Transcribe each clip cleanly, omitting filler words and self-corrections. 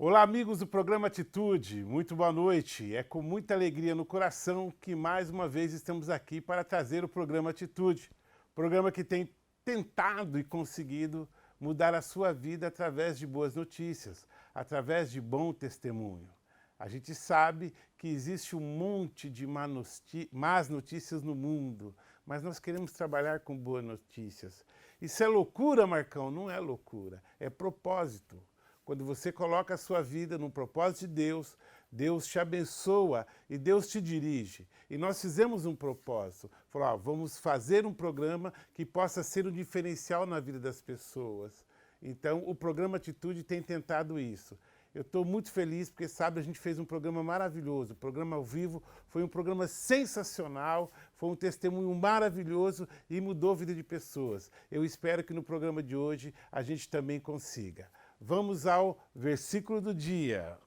Olá, amigos do programa Atitude, muito boa noite. É com muita alegria no coração que mais uma vez estamos aqui para trazer o programa Atitude. Programa que tem tentado e conseguido mudar a sua vida através de boas notícias, através de bom testemunho. A gente sabe que existe um monte de más notícias no mundo, mas nós queremos trabalhar com boas notícias. Isso é loucura, Marcão? Não é loucura, é propósito. Quando você coloca a sua vida no propósito de Deus, Deus te abençoa e Deus te dirige. E nós fizemos um propósito. Falou, vamos fazer um programa que possa ser um diferencial na vida das pessoas. Então, o programa Atitude tem tentado isso. Eu estou muito feliz porque, sabe, a gente fez um programa maravilhoso. O programa ao vivo foi um programa sensacional, foi um testemunho maravilhoso e mudou a vida de pessoas. Eu espero que no programa de hoje a gente também consiga. Vamos ao versículo do dia.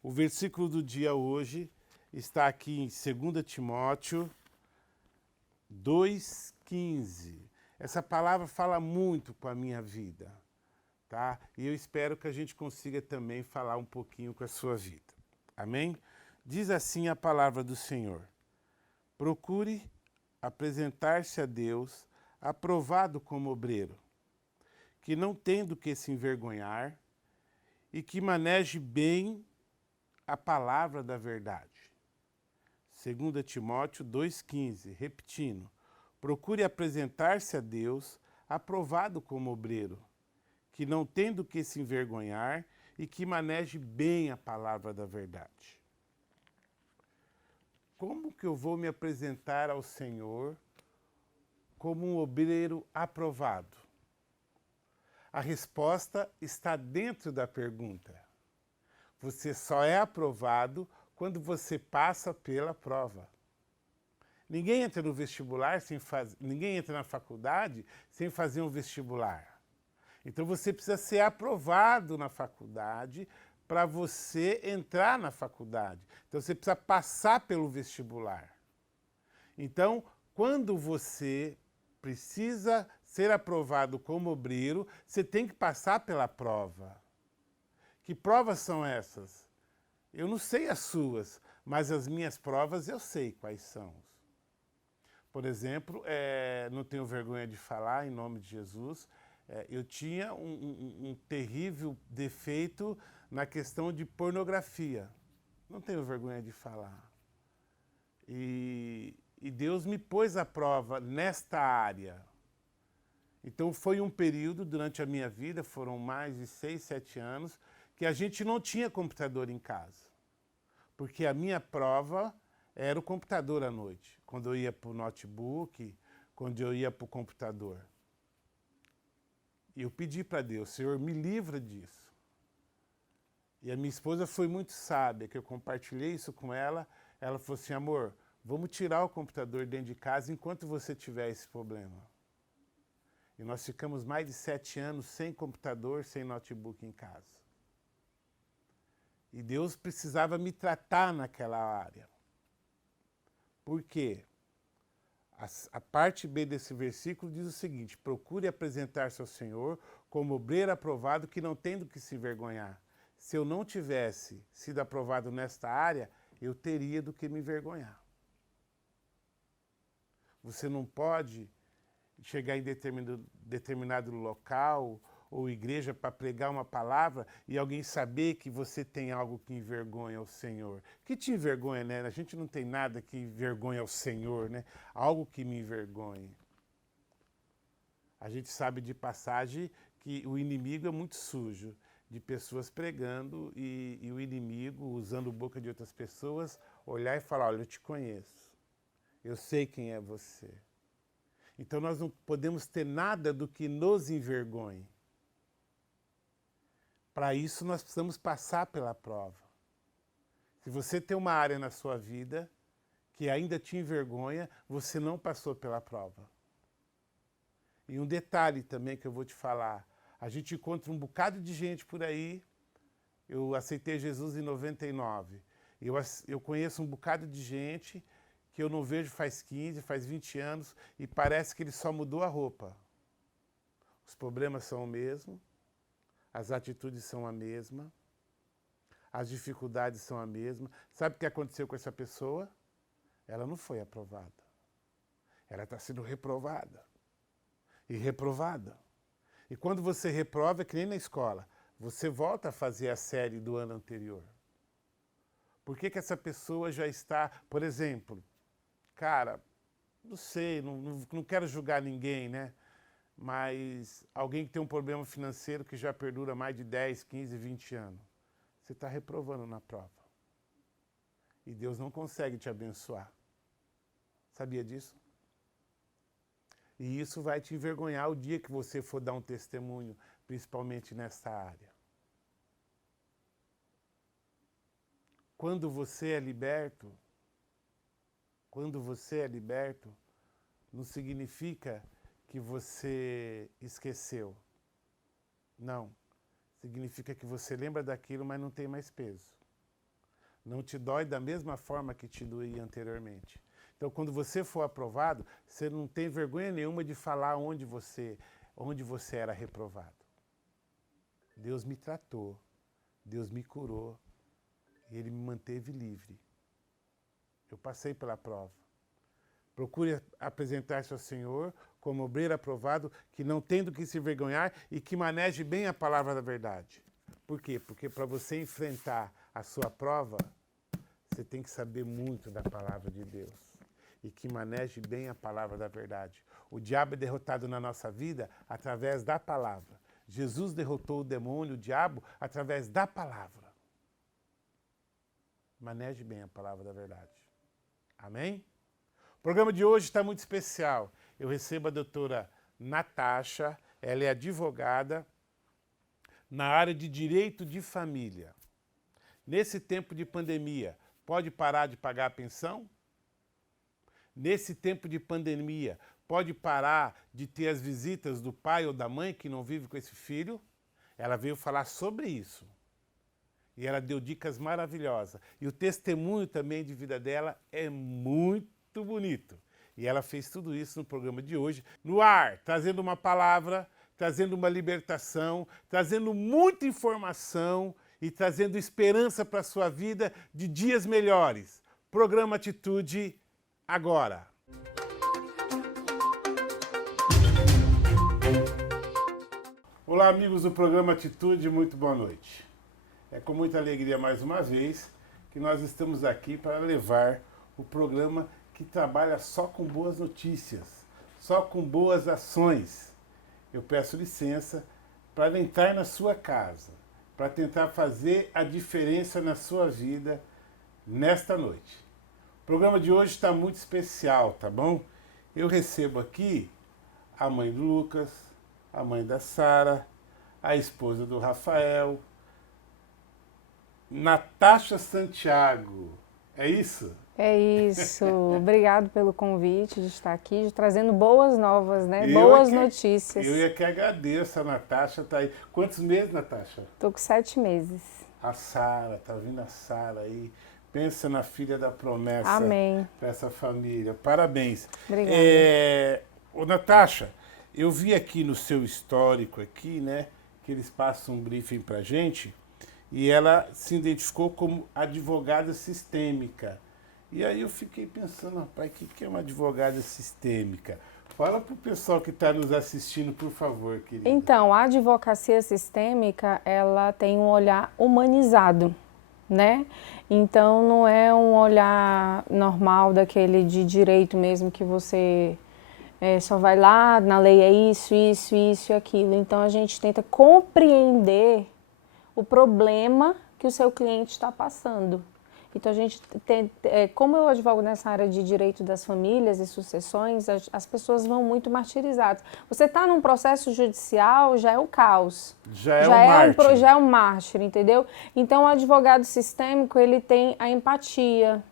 O versículo do dia hoje está aqui em 2 Timóteo 2,15. Essa palavra fala muito com a minha vida, tá? E eu espero que a gente consiga também falar um pouquinho com a sua vida. Amém? Diz assim a palavra do Senhor: procure apresentar-se a Deus aprovado como obreiro, que não tem do que se envergonhar e que maneje bem a palavra da verdade. 2 Timóteo 2,15, repetindo, procure apresentar-se a Deus aprovado como obreiro, que não tem do que se envergonhar e que maneje bem a palavra da verdade. Como que eu vou me apresentar ao Senhor como um obreiro aprovado? A resposta está dentro da pergunta. Você só é aprovado quando você passa pela prova. Ninguém entra no vestibular ninguém entra na faculdade sem fazer um vestibular. Então você precisa ser aprovado na faculdade para você entrar na faculdade. Então você precisa passar pelo vestibular. Então, quando você precisa ser aprovado como obreiro, você tem que passar pela prova. Que provas são essas? Eu não sei as suas, mas as minhas provas eu sei quais são. Por exemplo, não tenho vergonha de falar, em nome de Jesus, eu tinha um terrível defeito na questão de pornografia. Não tenho vergonha de falar. E Deus me pôs à prova nesta área. Então foi um período durante a minha vida, foram mais de 6, 7 anos, que a gente não tinha computador em casa. Porque a minha prova era o computador à noite, quando eu ia para o notebook, quando eu ia para o computador. E eu pedi para Deus, Senhor, me livra disso. E a minha esposa foi muito sábia, que eu compartilhei isso com ela. Ela falou assim, amor, vamos tirar o computador dentro de casa enquanto você tiver esse problema. E nós ficamos mais de 7 anos sem computador, sem notebook em casa. E Deus precisava me tratar naquela área. Por quê? A parte B desse versículo diz o seguinte, procure apresentar-se ao Senhor como obreiro aprovado que não tem do que se envergonhar. Se eu não tivesse sido aprovado nesta área, eu teria do que me envergonhar. Você não pode chegar em determinado local ou igreja para pregar uma palavra e alguém saber que você tem algo que envergonha o Senhor. Que te envergonha, né? A gente não tem nada que envergonha o Senhor, né? Algo que me envergonhe. A gente sabe de passagem que o inimigo é muito sujo, de pessoas pregando e o inimigo, usando a boca de outras pessoas, olhar e falar, olha, eu te conheço. Eu sei quem é você. Então nós não podemos ter nada do que nos envergonhe. Para isso nós precisamos passar pela prova. Se você tem uma área na sua vida que ainda te envergonha, você não passou pela prova. E um detalhe também que eu vou te falar, a gente encontra um bocado de gente por aí, eu aceitei Jesus em 99, eu conheço um bocado de gente que eu não vejo faz 15, faz 20 anos e parece que ele só mudou a roupa. Os problemas são o mesmo, as atitudes são a mesma, as dificuldades são a mesma. Sabe o que aconteceu com essa pessoa? Ela não foi aprovada. Ela está sendo reprovada. E reprovada. E quando você reprova, é que nem na escola, você volta a fazer a série do ano anterior. Por que essa pessoa já está, por exemplo, cara, não sei, não quero julgar ninguém, né? Mas alguém que tem um problema financeiro que já perdura mais de 10, 15, 20 anos. Você está reprovando na prova. E Deus não consegue te abençoar. Sabia disso? E isso vai te envergonhar o dia que você for dar um testemunho, principalmente nessa área. Quando você é liberto, não significa que você esqueceu. Não. Significa que você lembra daquilo, mas não tem mais peso. Não te dói da mesma forma que te doía anteriormente. Então, quando você for aprovado, você não tem vergonha nenhuma de falar onde você era reprovado. Deus me tratou, Deus me curou e Ele me manteve livre. Eu passei pela prova. Procure apresentar-se ao Senhor como obreiro aprovado, que não tem do que se envergonhar e que maneje bem a palavra da verdade. Por quê? Porque para você enfrentar a sua prova, você tem que saber muito da palavra de Deus. E que maneje bem a palavra da verdade. O diabo é derrotado na nossa vida através da palavra. Jesus derrotou o demônio, o diabo, através da palavra. Maneje bem a palavra da verdade. Amém? O programa de hoje está muito especial. Eu recebo a doutora Natasha, ela é advogada na área de direito de família. Nesse tempo de pandemia, pode parar de pagar a pensão? Nesse tempo de pandemia, pode parar de ter as visitas do pai ou da mãe que não vive com esse filho? Ela veio falar sobre isso. E ela deu dicas maravilhosas. E o testemunho também de vida dela é muito bonito. E ela fez tudo isso no programa de hoje, no ar, trazendo uma palavra, trazendo uma libertação, trazendo muita informação e trazendo esperança para a sua vida de dias melhores. Programa Atitude, agora. Olá, amigos do programa Atitude, muito boa noite. É com muita alegria mais uma vez que nós estamos aqui para levar o programa que trabalha só com boas notícias, só com boas ações. Eu peço licença para entrar na sua casa, para tentar fazer a diferença na sua vida nesta noite. O programa de hoje está muito especial, tá bom? Eu recebo aqui a mãe do Lucas, a mãe da Sara, a esposa do Rafael, Natasha Santiago. É isso? É isso. Obrigado pelo convite de estar aqui, trazendo boas novas, né? Boas notícias. Eu que agradeço, a Natasha tá aí. Quantos meses, Natasha? Tô com 7 meses. A Sara, tá vindo a Sara aí. Pensa na filha da promessa. Amém. Para essa família. Parabéns. Obrigada. Ô, Natasha, eu vi aqui no seu histórico aqui, né, que eles passam um briefing pra gente, e ela se identificou como advogada sistêmica. E aí eu fiquei pensando, rapaz, o que é uma advogada sistêmica? Fala para o pessoal que está nos assistindo, por favor, querida. Então, a advocacia sistêmica, ela tem um olhar humanizado, né? Então, não é um olhar normal daquele de direito mesmo, que você só vai lá, na lei é isso e aquilo. Então, a gente tenta compreender o problema que o seu cliente está passando. Então, a gente tem, como eu advogo nessa área de direito das famílias e sucessões, as pessoas vão muito martirizadas. Você está num processo judicial, já é o caos. Já é um mártir, entendeu? Então, o advogado sistêmico, ele tem a empatia,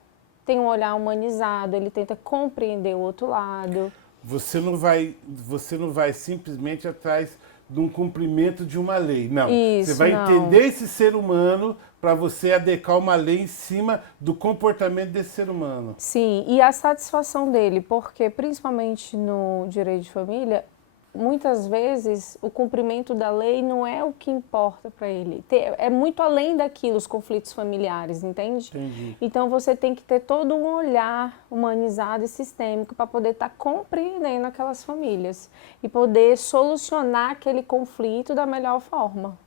tem um olhar humanizado, ele tenta compreender o outro lado. Você não vai simplesmente atrás de um cumprimento de uma lei, não. Isso, você vai entender esse ser humano para você adequar uma lei em cima do comportamento desse ser humano. Sim, e a satisfação dele, porque principalmente no direito de família, muitas vezes o cumprimento da lei não é o que importa para ele. É muito além daquilo os conflitos familiares, entende? Entendi. Então você tem que ter todo um olhar humanizado e sistêmico para poder estar compreendendo aquelas famílias e poder solucionar aquele conflito da melhor forma.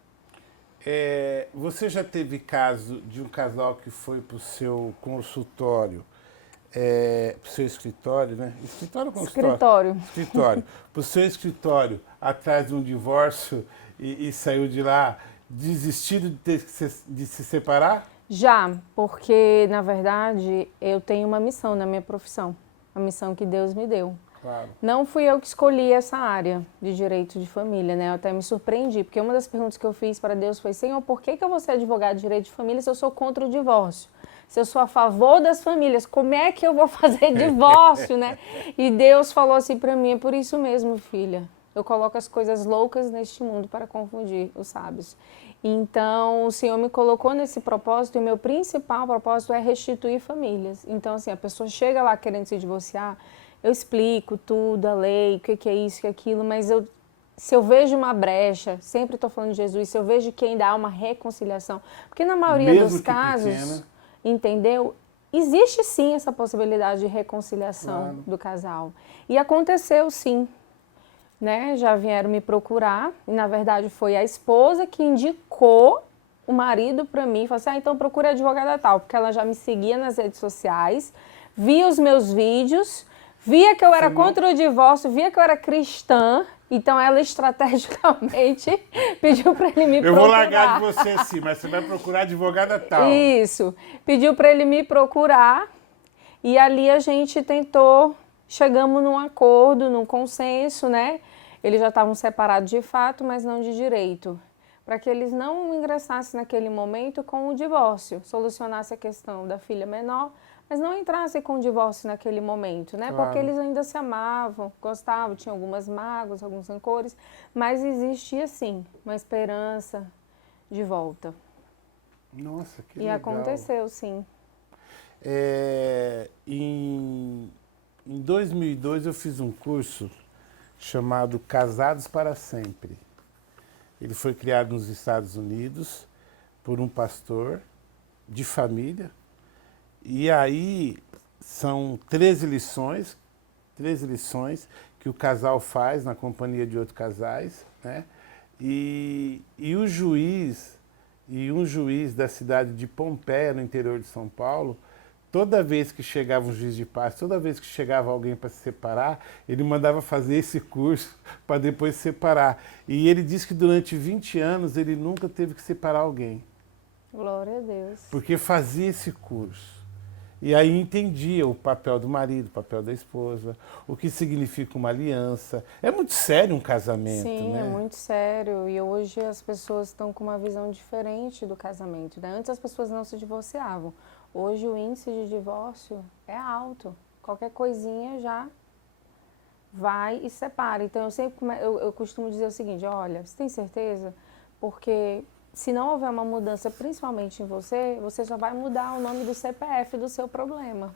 Você já teve caso de um casal que foi para o seu consultório, para o seu escritório, né? Escritório ou consultório? Escritório. Para o seu escritório, atrás de um divórcio e saiu de lá desistido de se separar? Já, porque na verdade eu tenho uma missão na minha profissão, a missão que Deus me deu. Claro. Não fui eu que escolhi essa área de direito de família, né? Eu até me surpreendi, porque uma das perguntas que eu fiz para Deus foi: Senhor, por que eu vou ser advogado de direito de família se eu sou contra o divórcio? Se eu sou a favor das famílias, como é que eu vou fazer divórcio, né? E Deus falou assim para mim: é por isso mesmo, filha. Eu coloco as coisas loucas neste mundo para confundir os sábios. Então, o Senhor me colocou nesse propósito e o meu principal propósito é restituir famílias. Então, assim, a pessoa chega lá querendo se divorciar, eu explico tudo, a lei, o que é isso, o que é aquilo, mas se eu vejo uma brecha, sempre estou falando de Jesus, se eu vejo que ainda há uma reconciliação, porque na maioria Mesmo dos casos, pequena, entendeu? Existe sim essa possibilidade de reconciliação claro, do casal. E aconteceu sim, né? Já vieram me procurar, e na verdade foi a esposa que indicou o marido para mim, falou assim: então procure a advogada tal, porque ela já me seguia nas redes sociais, via os meus vídeos, via que eu era contra o divórcio, via que eu era cristã, então ela estrategicamente pediu para ele me procurar. Eu vou largar de você sim, mas você vai procurar advogada tal. Isso, pediu para ele me procurar e ali a gente tentou, chegamos num acordo, num consenso, né? Eles já estavam separados de fato, mas não de direito, para que eles não ingressassem naquele momento com o divórcio, solucionasse a questão da filha menor, mas não entrassem com o divórcio naquele momento, né? Claro. Porque eles ainda se amavam, gostavam, tinham algumas mágoas, alguns rancores, mas existia sim uma esperança de volta. Nossa, que e legal. aconteceu, sim. Em 2002 eu fiz um curso chamado Casados para Sempre. Ele foi criado nos Estados Unidos por um pastor de família. E aí são 13 lições que o casal faz na companhia de outros casais, né? E um juiz da cidade de Pompeia, no interior de São Paulo, toda vez que chegava um juiz de paz, toda vez que chegava alguém para se separar, ele mandava fazer esse curso para depois separar. E ele disse que durante 20 anos ele nunca teve que separar alguém. Glória a Deus. Porque fazia esse curso. E aí entendia o papel do marido, o papel da esposa, o que significa uma aliança. É muito sério um casamento, Sim, né? é muito sério. E hoje as pessoas estão com uma visão diferente do casamento, né? Antes as pessoas não se divorciavam. Hoje o índice de divórcio é alto. Qualquer coisinha já vai e separa. Então eu costumo dizer o seguinte: olha, você tem certeza? Porque se não houver uma mudança, principalmente em você, você já vai mudar o nome do CPF do seu problema.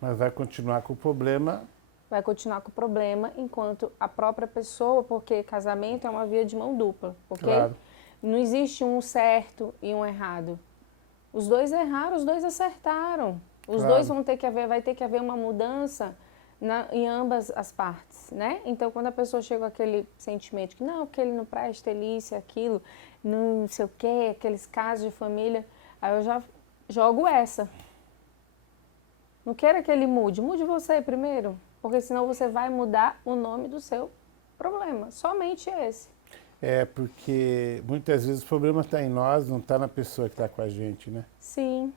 Mas vai continuar com o problema. Vai continuar com o problema enquanto a própria pessoa, porque casamento é uma via de mão dupla, ok? Claro. Não existe um certo e um errado. Os dois erraram, os dois acertaram. Os Claro. dois vai ter que haver uma mudança em ambas as partes, né? Então, quando a pessoa chega com aquele sentimento que não, porque ele não presta, ele isso e aquilo, não sei o quê, aqueles casos de família, aí eu já jogo essa. Não queira que ele mude você primeiro, porque senão você vai mudar o nome do seu problema, somente esse. Porque muitas vezes o problema está em nós, não está na pessoa que está com a gente, né? Sim.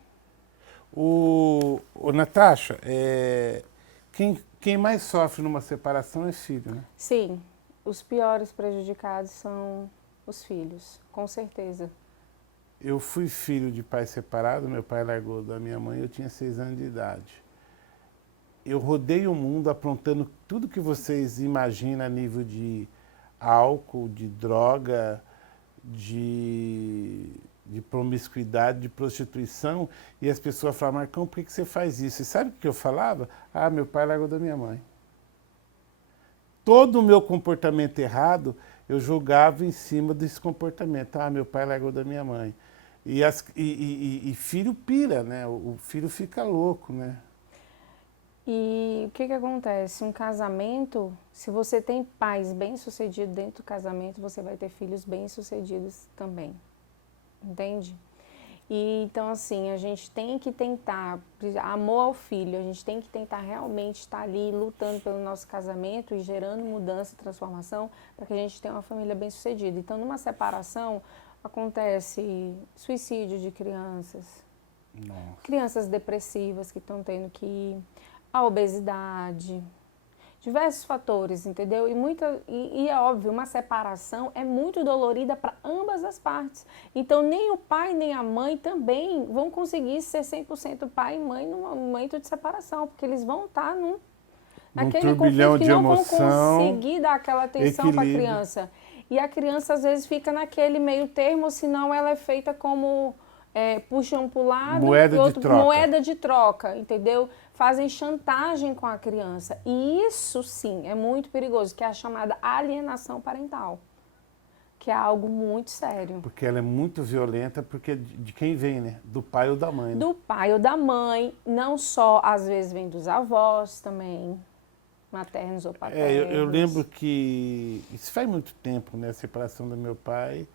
Natasha, quem mais sofre numa separação é filho, né? Sim, os piores prejudicados são os filhos, com certeza. Eu fui filho de pai separado, meu pai largou da minha mãe, eu tinha 6 anos de idade. Eu rodei o mundo aprontando tudo que vocês imaginam a nível de álcool, de droga, de promiscuidade, de prostituição, e as pessoas falavam: Marcão, por que você faz isso? E sabe o que eu falava? Meu pai largou da minha mãe. todo o meu comportamento errado, eu jogava em cima desse comportamento. Ah, meu pai largou da minha mãe. E filho pira, né? O filho fica louco, né? E o que que acontece? Um casamento, se você tem pais bem-sucedidos dentro do casamento, você vai ter filhos bem-sucedidos também. Entende? E então, assim, a gente tem que tentar, amor ao filho, a gente tem que tentar realmente estar ali lutando pelo nosso casamento e gerando mudança, transformação, para que a gente tenha uma família bem-sucedida. Então, numa separação, acontece suicídio de crianças, Nossa. crianças depressivas que estão tendo que ir, a obesidade, diversos fatores, entendeu? E é óbvio, uma separação é muito dolorida para ambas as partes. Então, nem o pai nem a mãe também vão conseguir ser 100% pai e mãe no momento de separação, porque eles vão estar naquele conflito que não vão conseguir dar aquela atenção para a criança. E a criança, às vezes, fica naquele meio termo, senão ela é feita como puxam para o lado e outro moeda de troca, entendeu? Fazem chantagem com a criança. E isso, sim, é muito perigoso, que é a chamada alienação parental, que é algo muito sério. Porque ela é muito violenta, porque de quem vem, né? Do pai ou da mãe, né? Do pai ou da mãe, não só, às vezes, vem dos avós também, maternos ou paternos. Eu lembro que, isso faz muito tempo, né? A separação do meu pai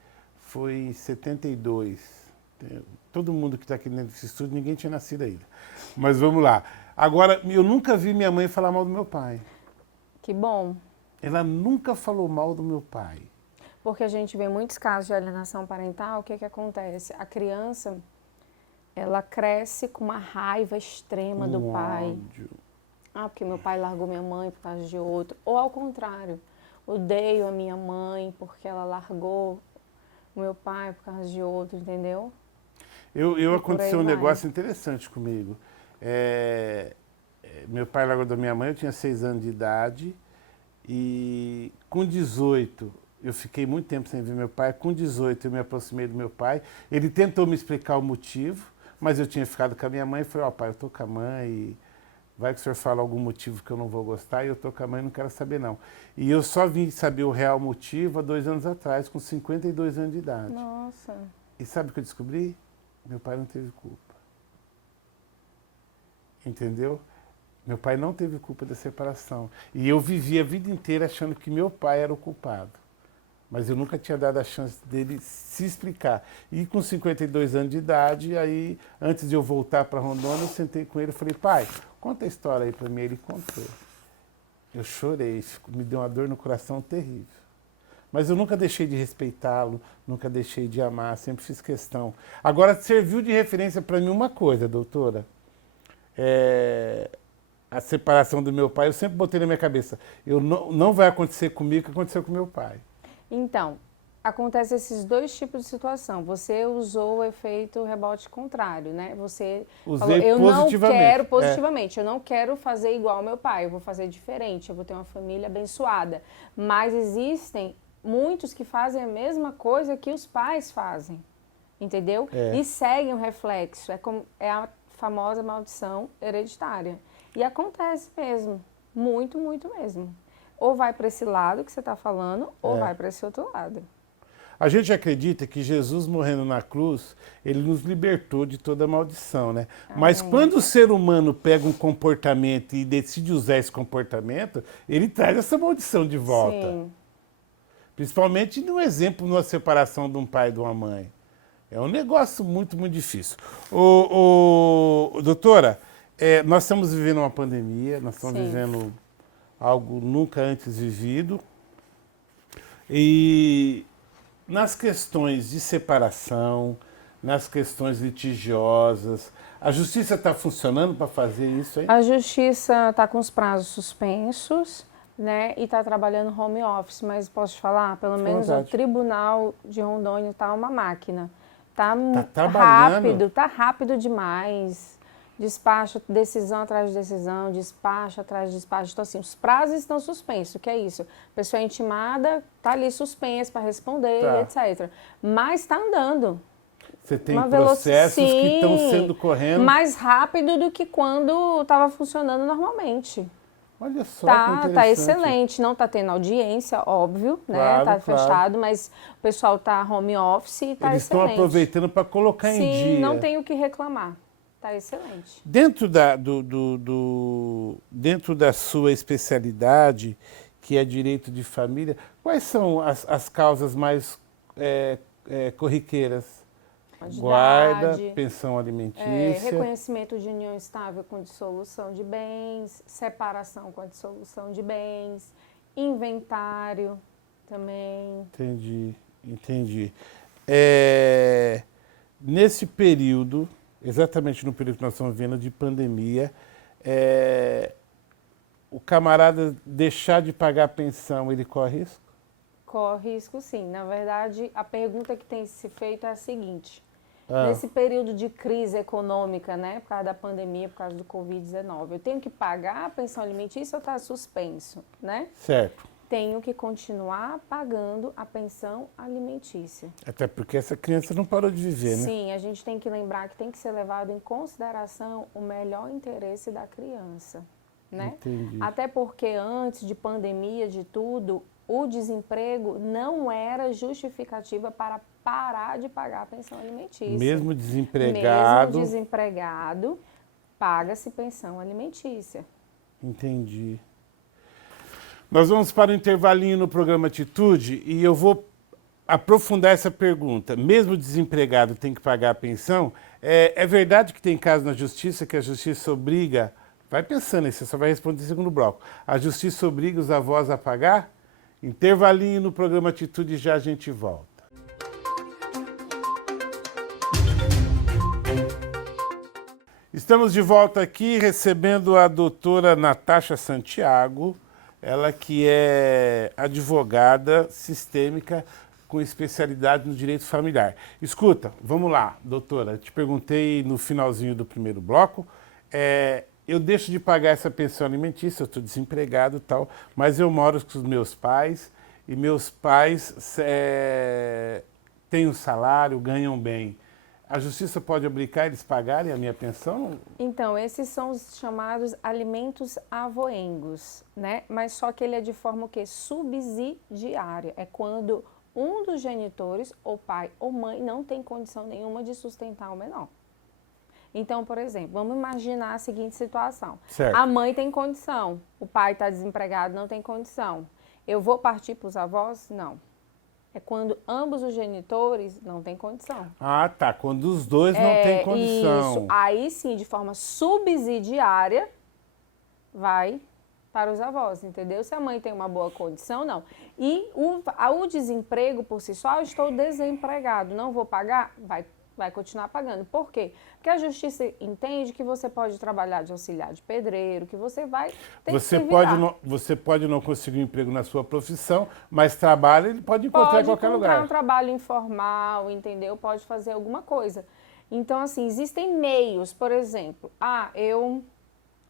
foi em 72. Todo mundo que está aqui nesse estúdio, ninguém tinha nascido ainda. Mas vamos lá. Agora, eu nunca vi minha mãe falar mal do meu pai. Que bom. Ela nunca falou mal do meu pai. Porque a gente vê muitos casos de alienação parental, o que acontece? A criança, ela cresce com uma raiva extrema do pai. Ódio. Ah, porque meu pai largou minha mãe por causa de outro. Ou ao contrário, odeio a minha mãe porque ela largou o meu pai por causa de outro, entendeu? Aconteceu um negócio interessante comigo. Meu pai largou da minha mãe, eu tinha 6 anos de idade. E com 18, eu fiquei muito tempo sem ver meu pai. Com 18, eu me aproximei do meu pai. Ele tentou me explicar o motivo, mas eu tinha ficado com a minha mãe. E falei, pai, eu tô com a mãe e vai que o senhor fala algum motivo que eu não vou gostar. E eu tô com a mãe e não quero saber, não. E eu só vim saber o real motivo há 2 anos atrás, com 52 anos de idade. Nossa. E sabe o que eu descobri? Meu pai não teve culpa. Entendeu? Meu pai não teve culpa da separação. E eu vivi a vida inteira achando que meu pai era o culpado. Mas eu nunca tinha dado a chance dele se explicar. E com 52 anos de idade, aí, antes de eu voltar para Rondônia, eu sentei com ele e falei, pai, conta a história aí para mim. Ele contou. Eu chorei, me deu uma dor no coração terrível. Mas eu nunca deixei de respeitá-lo, nunca deixei de amar, sempre fiz questão. Agora, serviu de referência para mim uma coisa, doutora. A separação do meu pai, eu sempre botei na minha cabeça, não vai acontecer comigo o que aconteceu com meu pai. Então, acontece esses dois tipos de situação. Você usou o efeito rebote contrário, né? Você falou, eu não quero positivamente, eu não quero fazer igual ao meu pai, eu vou fazer diferente, eu vou ter uma família abençoada. Mas existem muitos que fazem a mesma coisa que os pais fazem, entendeu? E seguem o reflexo, é a famosa maldição hereditária. E acontece mesmo, muito, muito mesmo. Ou vai para esse lado que você está falando, ou vai para esse outro lado. A gente acredita que Jesus morrendo na cruz, ele nos libertou de toda a maldição, né? Mas quando o ser humano pega um comportamento e decide usar esse comportamento, ele traz essa maldição de volta. Sim. Principalmente no exemplo, numa separação de um pai e de uma mãe. É um negócio muito, muito difícil. Doutora, nós estamos vivendo uma pandemia, nós estamos vivendo algo nunca antes vivido. E nas questões de separação, nas questões litigiosas, a justiça está funcionando para fazer isso aí? A justiça está com os prazos suspensos, né, e está trabalhando home office, mas posso te falar, pelo menos o Tribunal de Rondônia está uma máquina. Está rápido, está rápido demais. Despacho, decisão atrás de decisão, despacho atrás de despacho. Então, assim, os prazos estão suspensos. O que é isso? A pessoa é intimada, está ali suspensa para responder, etc. Mas está andando. Você tem processos que estão sendo correndo mais rápido do que quando estava funcionando normalmente. Olha só que Tá interessante. excelente. Não tá tendo audiência, óbvio, né? Claro, Tá claro. fechado, mas o pessoal tá home office e tá Eles estão excelente. aproveitando para colocar em dia. Sim, não tenho o que reclamar. Tá excelente. Dentro dentro da sua especialidade, que é direito de família, quais são as causas mais corriqueiras? Guarda, Quantidade, pensão alimentícia. reconhecimento de união estável com dissolução de bens, separação com a dissolução de bens, inventário também. Entendi. Nesse período, exatamente no período que nós estamos vivendo de pandemia, o camarada deixar de pagar a pensão, ele corre risco? Corre risco, sim. Na verdade, a pergunta que tem se feito é a seguinte. Ah. Nesse período de crise econômica, né, por causa da pandemia, por causa do Covid-19, eu tenho que pagar a pensão alimentícia ou está suspenso, né? Certo. Tenho que continuar pagando a pensão alimentícia. Até porque essa criança não parou de viver, né? Sim, a gente tem que lembrar que tem que ser levado em consideração o melhor interesse da criança, né? Entendi. Até porque antes de pandemia, de tudo, o desemprego não era justificativa para parar de pagar a pensão alimentícia. Mesmo desempregado. Mesmo desempregado, paga-se pensão alimentícia. Entendi. Nós vamos para o intervalinho no programa Atitude e eu vou aprofundar essa pergunta. Mesmo desempregado tem que pagar a pensão? É verdade que tem caso na justiça que a justiça obriga... Vai pensando aí, você só vai responder no segundo bloco. A justiça obriga os avós a pagar? Intervalinho no programa Atitude e já a gente volta. Estamos de volta aqui recebendo a doutora Natasha Santiago, ela que é advogada sistêmica com especialidade no direito familiar. Escuta, vamos lá, doutora, te perguntei no finalzinho do primeiro bloco, eu deixo de pagar essa pensão alimentícia, eu estou desempregado e tal, mas eu moro com os meus pais e meus pais têm um salário, ganham bem. A justiça pode obrigar eles a pagarem a minha pensão? Então, esses são os chamados alimentos avoengos, né? Mas só que ele é de forma o quê? Subsidiária. É quando um dos genitores, ou pai ou mãe, não tem condição nenhuma de sustentar o menor. Então, por exemplo, vamos imaginar a seguinte situação. Certo. A mãe tem condição, o pai está desempregado, não tem condição. Eu vou partir para os avós? Não. É quando ambos os genitores não têm condição. Ah, tá. Quando os dois não têm condição. Isso. Aí sim, de forma subsidiária, vai para os avós, entendeu? Se a mãe tem uma boa condição, não. E o desemprego por si só, eu estou desempregado, não vou pagar? Vai continuar pagando. Por quê? Porque a justiça entende que você pode trabalhar de auxiliar de pedreiro, que você vai ter que se virar. Você pode não conseguir um emprego na sua profissão, mas trabalho ele pode encontrar em qualquer lugar. Pode encontrar um trabalho informal, entendeu? Pode fazer alguma coisa. Então, assim, existem meios, por exemplo, eu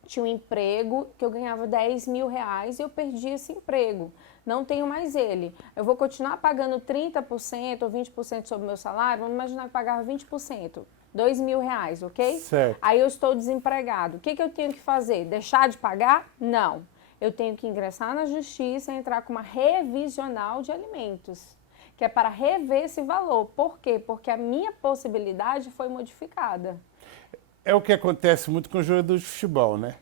tinha um emprego que eu ganhava R$10.000 e eu perdi esse emprego. Não tenho mais ele. Eu vou continuar pagando 30% ou 20% sobre o meu salário, vamos imaginar que eu pagava 20%, R$2.000, ok? Certo. Aí eu estou desempregado. O que eu tenho que fazer? Deixar de pagar? Não. Eu tenho que ingressar na justiça e entrar com uma revisional de alimentos, que é para rever esse valor. Por quê? Porque a minha possibilidade foi modificada. É o que acontece muito com os jogadores de futebol, né?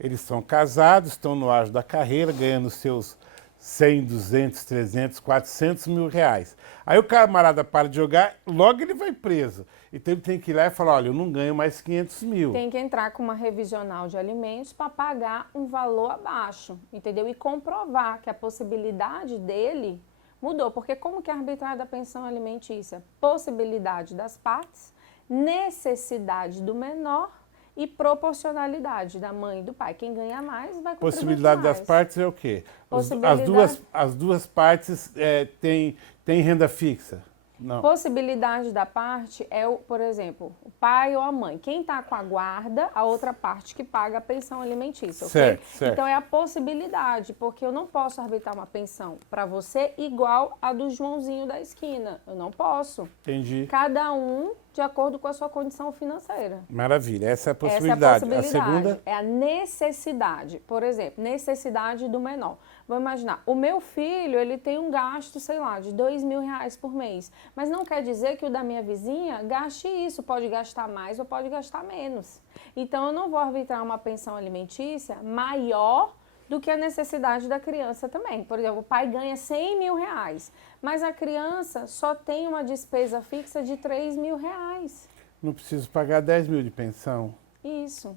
Eles são casados, estão no auge da carreira, ganhando seus 100, 200, 300, 400 mil reais. Aí o camarada para de jogar, logo ele vai preso. Então ele tem que ir lá e falar, olha, eu não ganho mais 500 mil. Tem que entrar com uma revisional de alimentos para pagar um valor abaixo, entendeu? E comprovar que a possibilidade dele mudou. Porque como que é a arbitragem da pensão alimentícia? Possibilidade das partes, necessidade do menor e proporcionalidade da mãe e do pai. Quem ganha mais vai contribuir Possibilidade mais. das partes é o quê? Possibilidade... As duas partes têm renda fixa? Não. Possibilidade da parte é, por exemplo, o pai ou a mãe. Quem está com a guarda, a outra parte que paga a pensão alimentícia, certo, ok? certo. Então é a possibilidade, porque eu não posso arbitrar uma pensão para você igual a do Joãozinho da esquina. Eu não posso. Entendi. Cada um de acordo com a sua condição financeira. Maravilha, essa é a Essa é a possibilidade. possibilidade. A segunda? É a necessidade. Por exemplo, necessidade do menor. Vamos imaginar, o meu filho, ele tem um gasto, sei lá, de R$ 2.000 por mês. Mas não quer dizer que o da minha vizinha gaste isso. Pode gastar mais ou pode gastar menos. Então, eu não vou arbitrar uma pensão alimentícia maior do que a necessidade da criança também. Por exemplo, o pai ganha R$ 100.000, mas a criança só tem uma despesa fixa de R$ 3.000. Não preciso pagar 10 mil de pensão. Isso.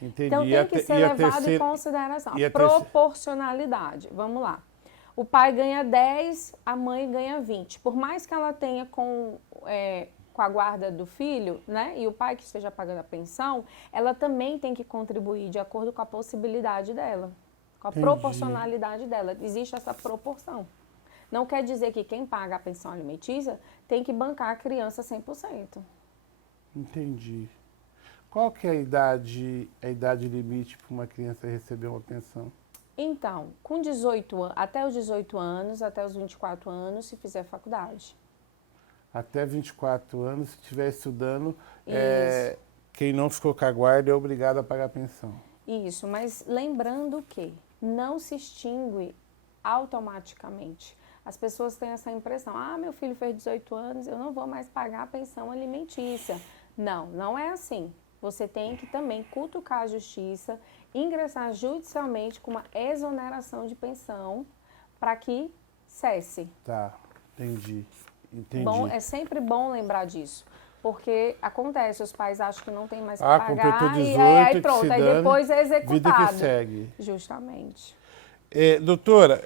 Entendi. Então tem que ser levado em consideração. A proporcionalidade. Vamos lá. O pai ganha 10, a mãe ganha 20. Por mais que ela tenha com a guarda do filho, né, e o pai que esteja pagando a pensão, ela também tem que contribuir de acordo com a possibilidade dela, com a proporcionalidade dela. Existe essa proporção. Não quer dizer que quem paga a pensão alimentícia tem que bancar a criança 100%. Entendi. Qual que é a idade limite para uma criança receber uma pensão? Então, até os 18 anos, até os 24 anos, se fizer faculdade. Até 24 anos, se estiver estudando, quem não ficou com a guarda é obrigado a pagar a pensão. Isso, mas lembrando que não se extingue automaticamente. As pessoas têm essa impressão, meu filho fez 18 anos, eu não vou mais pagar a pensão alimentícia. Não, não é assim. Você tem que também cutucar a justiça, ingressar judicialmente com uma exoneração de pensão para que cesse. Tá, entendi. Bom, é sempre bom lembrar disso. Porque acontece, os pais acham que não tem mais que pagar completou 18, e aí pronto, aí depois é executado. Vida que segue. Justamente. Doutora,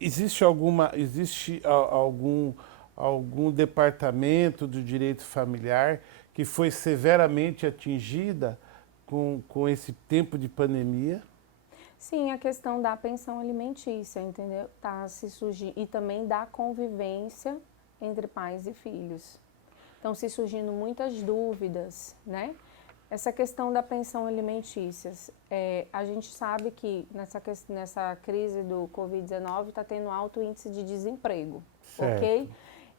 existe algum departamento do direito familiar que foi severamente atingida com esse tempo de pandemia? Sim, a questão da pensão alimentícia, entendeu? Tá se surgindo, e também da convivência entre pais e filhos. Estão se surgindo muitas dúvidas, né? Essa questão da pensão alimentícia, a gente sabe que nessa crise do Covid-19 está tendo alto índice de desemprego, certo. Ok?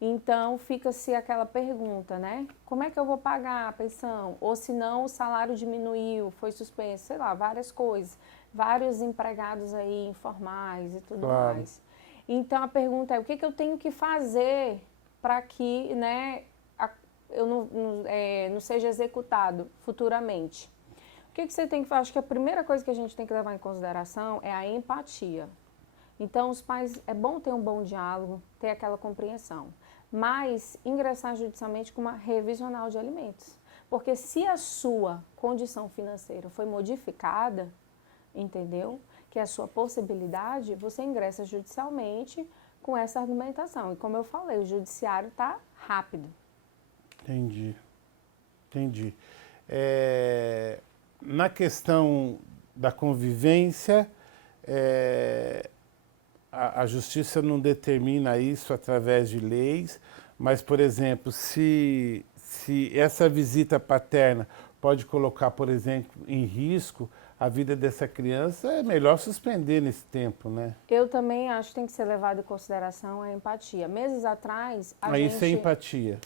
Então, fica-se aquela pergunta, né? Como é que eu vou pagar a pensão? Ou se não, o salário diminuiu, foi suspenso, sei lá, várias coisas. Vários empregados aí informais e tudo mais. Então, a pergunta é, o que eu tenho que fazer para que, né, eu não seja executado futuramente? O que você tem que fazer? Acho que a primeira coisa que a gente tem que levar em consideração é a empatia. Então, os pais, é bom ter um bom diálogo, ter aquela compreensão, mas ingressar judicialmente com uma revisional de alimentos. Porque se a sua condição financeira foi modificada, entendeu? Que é a sua possibilidade, você ingressa judicialmente com essa argumentação. E como eu falei, o judiciário está rápido. Entendi. Na questão da convivência, a justiça não determina isso através de leis, mas, por exemplo, se essa visita paterna pode colocar, por exemplo, em risco a vida dessa criança, é melhor suspender nesse tempo, né? Eu também acho que tem que ser levado em consideração a empatia. Meses atrás, Isso é empatia.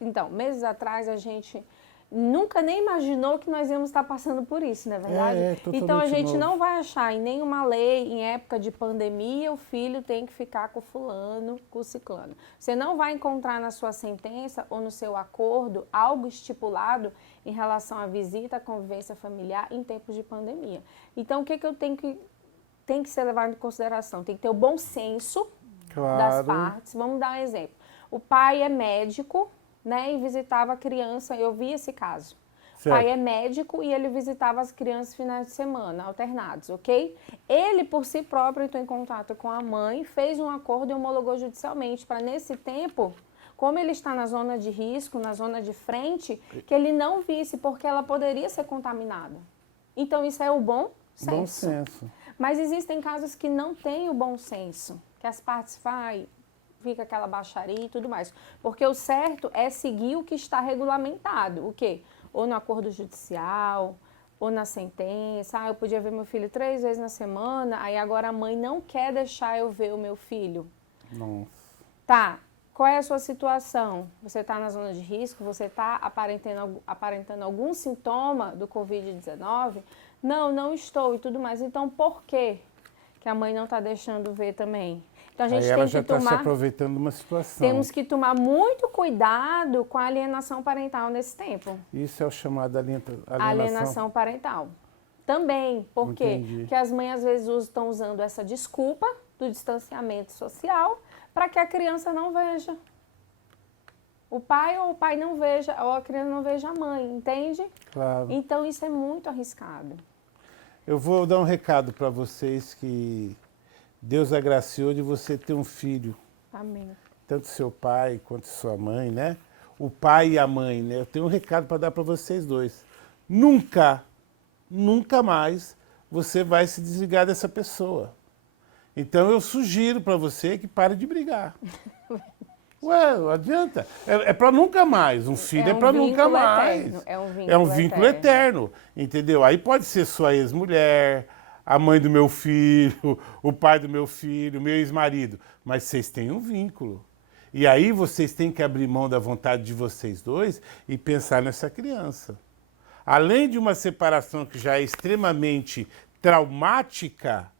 Então, meses atrás, a gente nunca nem imaginou que nós íamos estar passando por isso, não é verdade? Então, a gente não vai achar em nenhuma lei, em época de pandemia, o filho tem que ficar com fulano, com o ciclano. Você não vai encontrar na sua sentença ou no seu acordo algo estipulado em relação à visita, à convivência familiar em tempos de pandemia. Então, o que eu tenho que ser levado em consideração? Tem que ter o bom senso das partes. Vamos dar um exemplo. O pai é médico, né, e visitava a criança, eu vi esse caso. Certo. O pai é médico e ele visitava as crianças finais de semana, alternados, ok? Ele, por si próprio, entrou em contato com a mãe, fez um acordo e homologou judicialmente para, nesse tempo, como ele está na zona de risco, na zona de frente, que ele não visse, porque ela poderia ser contaminada. Então, isso é o bom senso. Bom senso. Mas existem casos que não têm o bom senso, que as partes fica aquela baixaria e tudo mais. Porque o certo é seguir o que está regulamentado. O quê? Ou no acordo judicial, ou na sentença. Eu podia ver meu filho 3 vezes na semana, aí agora a mãe não quer deixar eu ver o meu filho. Nossa. Tá. Qual é a sua situação? Você está na zona de risco? Você está aparentando algum sintoma do Covid-19? Não, não estou e tudo mais. Então, por quê que a mãe não está deixando ver também? Então, a gente Aí ela tem já que está se tomar... aproveitando de uma situação. Temos que tomar muito cuidado com a alienação parental nesse tempo. Isso é o chamado Alienação parental. Também, por quê? Entendi. Porque as mães às vezes estão usando essa desculpa do distanciamento social para que a criança não veja o pai, ou o pai não veja, ou a criança não veja a mãe, entende? Claro. Então isso é muito arriscado. Eu vou dar um recado para vocês que Deus agraciou de você ter um filho. Amém. Tanto seu pai quanto sua mãe, né? O pai e a mãe, né? Eu tenho um recado para dar para vocês dois. Nunca mais você vai se desligar dessa pessoa. Então eu sugiro para você que pare de brigar. Ué, não adianta. É para nunca mais. Um filho é para nunca mais. Eterno. É um vínculo eterno, entendeu? Aí pode ser sua ex-mulher, a mãe do meu filho, o pai do meu filho, meu ex-marido. Mas vocês têm um vínculo. E aí vocês têm que abrir mão da vontade de vocês dois e pensar nessa criança. Além de uma separação que já é extremamente traumática,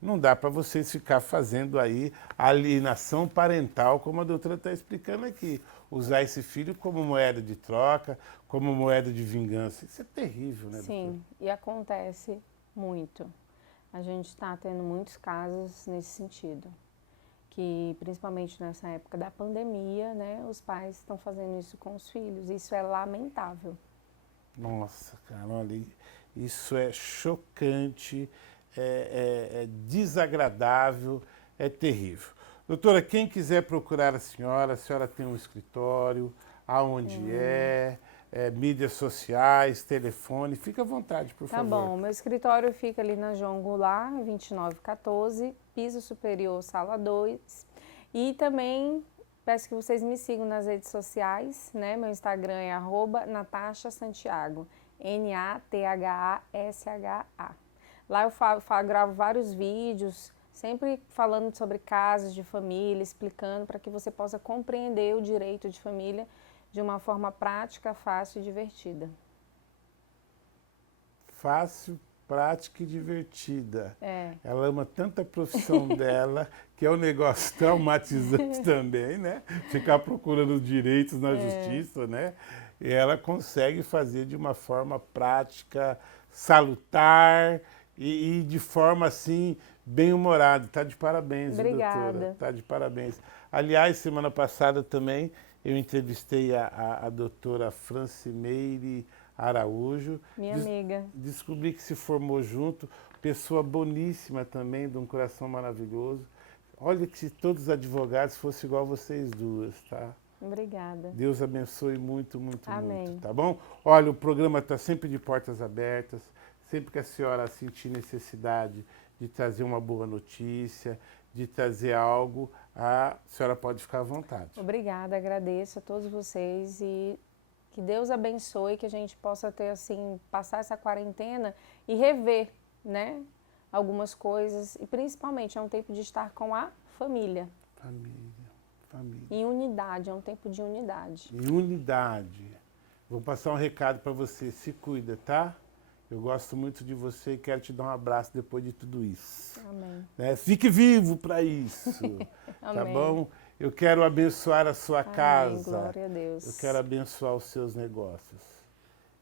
não dá para vocês ficar fazendo aí alienação parental, como a doutora está explicando aqui. Usar esse filho como moeda de troca, como moeda de vingança. Isso é terrível, né, doutora? Sim, e acontece muito. A gente está tendo muitos casos nesse sentido. Que, principalmente nessa época da pandemia, né, os pais estão fazendo isso com os filhos. Isso é lamentável. Nossa, cara, olha, isso é chocante, é desagradável, é terrível. Doutora, quem quiser procurar a senhora tem um escritório, aonde mídias sociais, telefone, fica à vontade, por favor. Tá bom, meu escritório fica ali na João Goulart, 2914, piso superior, sala 2. E também peço que vocês me sigam nas redes sociais, né? Meu Instagram é @NatashaSantiago, NATHASHA. Lá eu gravo vários vídeos, sempre falando sobre casos de família, explicando para que você possa compreender o direito de família de uma forma prática, fácil e divertida. Fácil, prática e divertida. É. Ela ama tanto a profissão dela, que é um negócio traumatizante também, né? Ficar procurando direitos na justiça, né? E ela consegue fazer de uma forma prática, salutar e de forma assim, bem-humorada. Está de parabéns, Obrigada. doutora. Está de parabéns. Aliás, semana passada também eu entrevistei a doutora Francimeire Araújo. Minha amiga. Descobri que se formou junto, pessoa boníssima também, de um coração maravilhoso. Olha que se todos os advogados fossem igual vocês duas, tá? Obrigada. Deus abençoe muito, muito, Amém. muito, tá bom? Olha, o programa está sempre de portas abertas, sempre que a senhora sentir necessidade de trazer uma boa notícia, de trazer algo, a senhora pode ficar à vontade. Obrigada, agradeço a todos vocês e que Deus abençoe, que a gente possa ter, assim, passar essa quarentena e rever, né, algumas coisas. E principalmente é um tempo de estar com a família. Família. Em unidade, é um tempo de unidade. Em unidade. Vou passar um recado para você, se cuida, tá? Eu gosto muito de você e quero te dar um abraço depois de tudo isso. Amém. Né? Fique vivo para isso, tá bom? Eu quero abençoar a sua casa. Glória a Deus. Eu quero abençoar os seus negócios.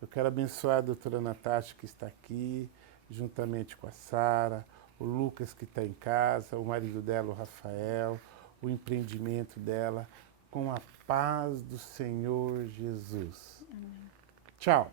Eu quero abençoar a doutora Natasha que está aqui, juntamente com a Sara, o Lucas que está em casa, o marido dela, o Rafael, o empreendimento dela, com a paz do Senhor Jesus. Amém. Tchau.